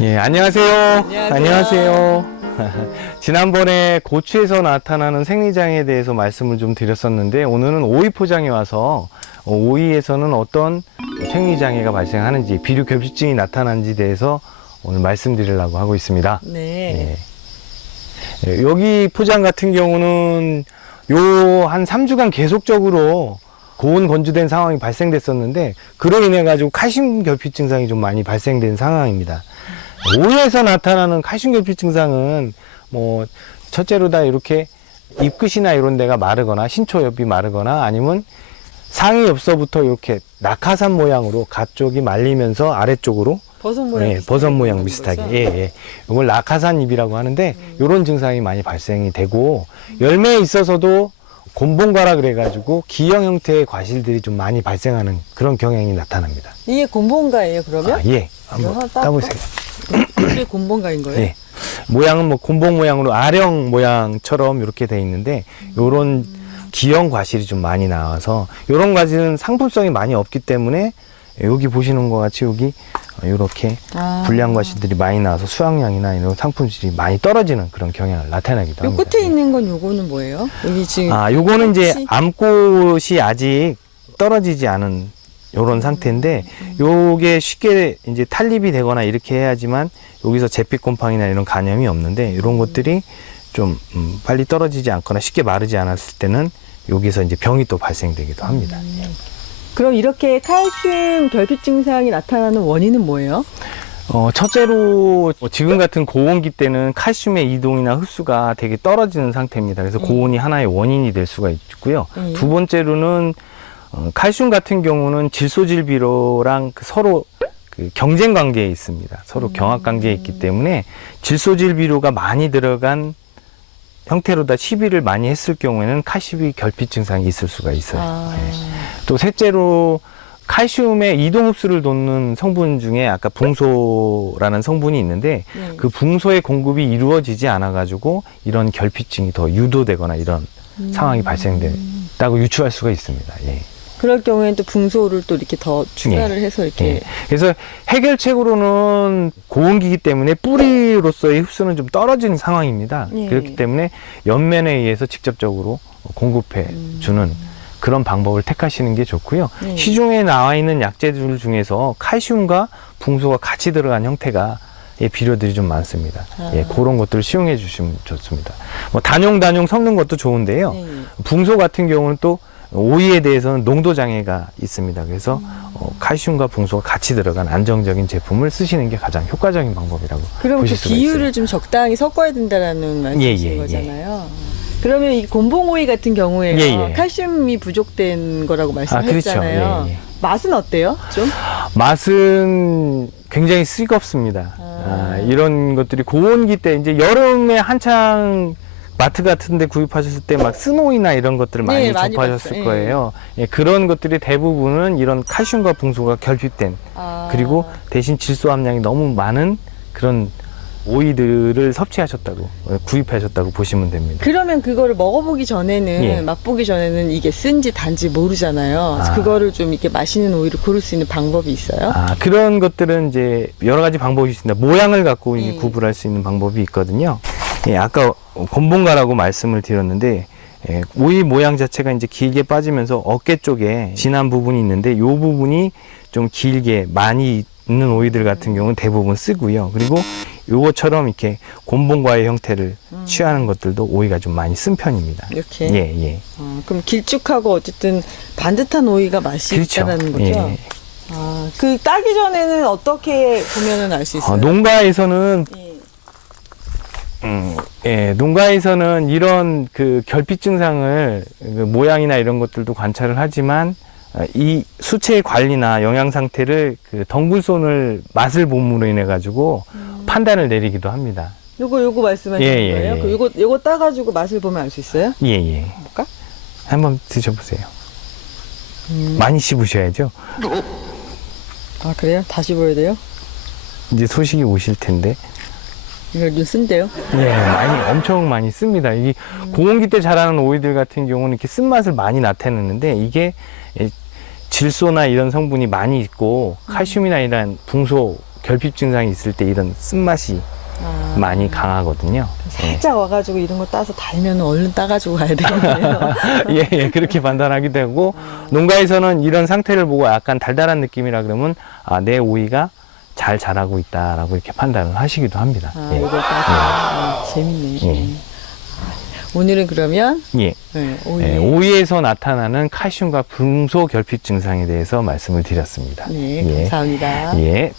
예, 안녕하세요. 안녕하세요. 지난번에 고추에서 나타나는 생리장애에 대해서 말씀을 좀 드렸었는데, 오늘은 오이 포장에 와서 오이에서는 어떤 생리장애가 발생하는지, 비료 결핍증이 나타나는지 대해서 오늘 말씀드리려고 하고 있습니다. 네. 예, 여기 포장 같은 경우는 요 한 3주간 계속적으로 고온 건조된 상황이 발생됐었는데, 그로 인해 가지고 칼슘 결핍 증상이 좀 많이 발생된 상황입니다. 오이에서 나타나는 칼슘 결핍 증상은 뭐 첫째로 다 이렇게 잎끝이나 이런 데가 마르거나 신초 옆이 마르거나 아니면 상위 엽서부터 이렇게 낙하산 모양으로 갓 쪽이 말리면서 아래쪽으로 버섯 모양. 예, 버섯 모양 비슷하게 예. 이걸 낙하산 잎이라고 하는데 이런 증상이 많이 발생이 되고, 열매에 있어서도 곤봉과라 그래가지고 기형 형태의 과실들이 좀 많이 발생하는 그런 경향이 나타납니다. 이게 곤봉가예요, 그러면? 예, 한번 따보세요. 이게 곤봉가인 거예요? 예. 모양은 뭐 곤봉 모양으로 아령 모양처럼 이렇게 돼 있는데, 요런 기형 과실이 좀 많이 나와서, 요런 과실은 상품성이 많이 없기 때문에 여기 보시는 것 같이 여기 이렇게 불량 과실들이 많이 나와서 수확량이나 이런 상품질이 많이 떨어지는 그런 경향을 나타내기도 요 합니다. 끝에 있는 건 요거는 뭐예요? 여기 지금. 요거는 이제 꽃이? 암꽃이 아직 떨어지지 않은 요런 상태인데, 요게 쉽게 이제 탄립이 되거나 이렇게 해야지만 여기서 제피곰팡이나 이런 간염이 없는데, 이런 것들이 좀 빨리 떨어지지 않거나 쉽게 마르지 않았을 때는 여기서 이제 병이 또 발생되기도 합니다. 그럼 이렇게 칼슘 결핍 증상이 나타나는 원인은 뭐예요? 첫째로 지금 같은 고온기 때는 칼슘의 이동이나 흡수가 되게 떨어지는 상태입니다. 그래서 고온이 하나의 원인이 될 수가 있고요. 두 번째로는 칼슘 같은 경우는 질소질비료랑 서로 경쟁 관계에 있습니다. 서로 경합 관계에 있기 때문에 질소질비료가 많이 들어간 형태로다 시비를 많이 했을 경우에는 칼슘이 결핍 증상이 있을 수가 있어요. 네. 또 셋째로 칼슘의 이동 흡수를 돕는 성분 중에 아까 붕소라는 성분이 있는데, 그 붕소의 공급이 이루어지지 않아 가지고 이런 결핍증이 더 유도되거나 이런 상황이 발생됐다고 유추할 수가 있습니다. 예. 그럴 경우에는 또 붕소를 또 이렇게 더 추가를 해서 이렇게. 예. 그래서 해결책으로는 고온기이기 때문에 뿌리로서의 흡수는 좀 떨어지는 상황입니다. 그렇기 때문에 옆면에 의해서 직접적으로 공급해 주는 그런 방법을 택하시는 게 좋고요. 시중에 나와 있는 약재들 중에서 칼슘과 붕소가 같이 들어간 형태가 비료들이 좀 많습니다. 예, 그런 것들을 시용해 주시면 좋습니다. 뭐 단용 섞는 것도 좋은데요. 붕소 같은 경우는 또 오이에 대해서는 농도 장애가 있습니다. 그래서 칼슘과 붕소가 같이 들어간 안정적인 제품을 쓰시는 게 가장 효과적인 방법이라고 그럼 그 보실 수가 비율을 있어요. 좀 적당히 섞어야 된다라는 말씀이신 거잖아요. 그러면 이 곤봉오이 같은 경우에요. 칼슘이 부족된 거라고 말씀하셨잖아요. 그렇죠. 맛은 어때요? 좀? 맛은 굉장히 쓰겁습니다. 이런 것들이 고온기 때 이제 여름에 한창 마트 같은 데 구입하셨을 때 막 스노이나 이런 것들을 많이 접하셨을 봤어요. 거예요. 예, 그런 것들이 대부분은 이런 칼슘과 붕소가 결핍된, 그리고 대신 질소 함량이 너무 많은 그런 오이들을 섭취하셨다고, 구입하셨다고 보시면 됩니다. 그러면 그거를 먹어보기 전에는, 맛보기 전에는 이게 쓴지 단지 모르잖아요. 그거를 좀 이렇게 맛있는 오이를 고를 수 있는 방법이 있어요? 그런 것들은 이제 여러 가지 방법이 있습니다. 모양을 갖고 구분할 수 있는 방법이 있거든요. 예, 아까 곤봉가라고 말씀을 드렸는데, 오이 모양 자체가 이제 길게 빠지면서 어깨 쪽에 진한 부분이 있는데, 이 부분이 좀 길게 많이 있는 오이들 같은 경우는 대부분 쓰고요. 그리고 요것처럼 이렇게 곤봉과의 형태를 취하는 것들도 오이가 좀 많이 쓴 편입니다. 이렇게? 예. 그럼 길쭉하고 어쨌든 반듯한 오이가 맛이 있다는 거죠? 예. 그 따기 전에는 어떻게 보면은 알 수 있어요? 농가에서는 농가에서는 이런 그 결핍 증상을 모양이나 이런 것들도 관찰을 하지만, 이 수채의 관리나 영양 상태를 그 덩굴손을 맛을 봄으로 인해 가지고 판단을 내리기도 합니다. 요거 말씀하시는 거예요? 그럼 요거 따가지고 맛을 보면 알 수 있어요? 예. 볼까? 한번 드셔보세요. 많이 씹으셔야죠. 그래요? 다시 보여야 돼요? 이제 소식이 오실 텐데. 이걸 좀 쓴대요? 엄청 많이 씁니다. 이 고온기 때 자라는 오이들 같은 경우는 이렇게 쓴맛을 많이 나타내는데, 이게 질소나 이런 성분이 많이 있고 칼슘이나 이런 붕소 결핍 증상이 있을 때 이런 쓴맛이 많이 강하거든요. 살짝 와가지고 이런 거 따서 달면 얼른 따가지고 가야 되겠네요. 예, 예, 그렇게 판단하게 되고, 농가에서는 이런 상태를 보고 약간 달달한 느낌이라 그러면, 내 오이가 잘 자라고 있다라고 이렇게 판단을 하시기도 합니다. 예. 이걸 따서. 재밌네. 예. 오늘은 그러면 예. 예, 오이에서 나타나는 칼슘과 붕소 결핍 증상에 대해서 말씀을 드렸습니다. 네, 예. 감사합니다. 예.